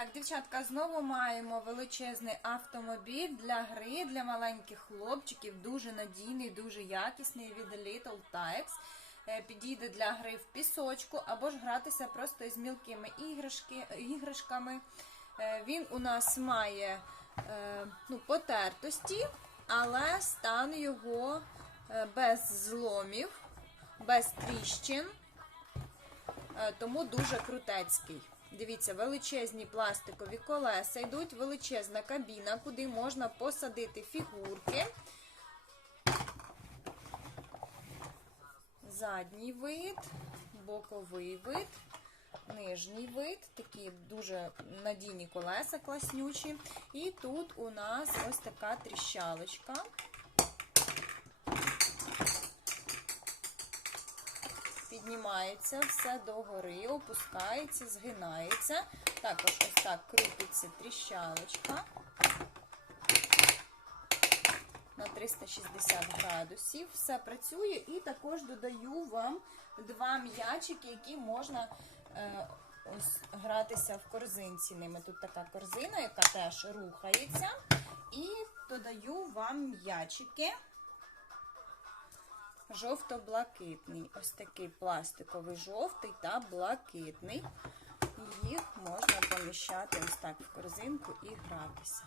Так, дівчатка, знову маємо величезний автомобіль для гри для маленьких хлопчиків. Дуже надійний, дуже якісний від Little Types. Е, Підійде для гри в пісочку або ж гратися просто із мілкими іграшки, іграшками. Е, Він у нас має е, ну, потертості, але стан його без зломів, без тріщин. Тому дуже крутецький. Дивіться, величезні пластикові колеса йдуть, величезна кабіна, куди можна посадити фігурки. Задній вид, боковий вид, нижній вид, такі дуже надійні колеса класнючі. І тут у нас ось така тріщалочка. Піднімається все догори, опускається, згинається. Також ось так крутиться тріщалочка на 360 градусів. Все працює. І також додаю вам два м'ячики, які можна е, ось, гратися в корзинці ними. Тут така корзина, яка теж рухається. І додаю вам м'ячики жовто-блакитний. Ось такий пластиковий жовтий та блакитний. Їх можна поміщати ось так в корзинку і гратися.